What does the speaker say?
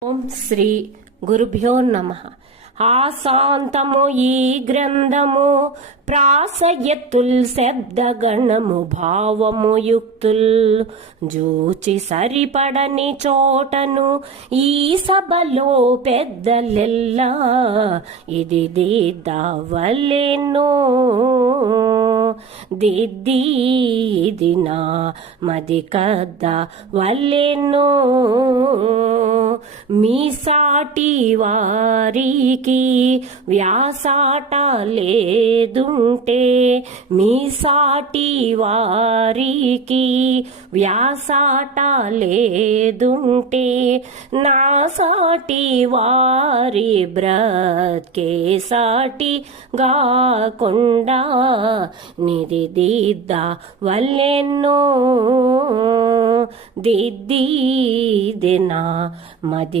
ఓం శ్రీ గురుభ్యో నమః. ఆశాంతము ఈ గ్రంథము ప్రాసయత్తుల్ శబ్దగణము భావము యుక్తుల్ జూచి సరిపడని చోటను ఈ సభలో పెద్దలెల్లా ఇది దిద్దవలెనో దిద్ది ఇది నా మది కద్ద వల్లెనో మీ సాటి వారికి వ్యాసాట లేదుంటే మీ సాటి వారికి వ్యాసాట లేదుంటే నా సాటి వారి బ్రత్కే సాటి గాకుండా నిది దిద్ద వల్లెనో దిద్ది దినా మది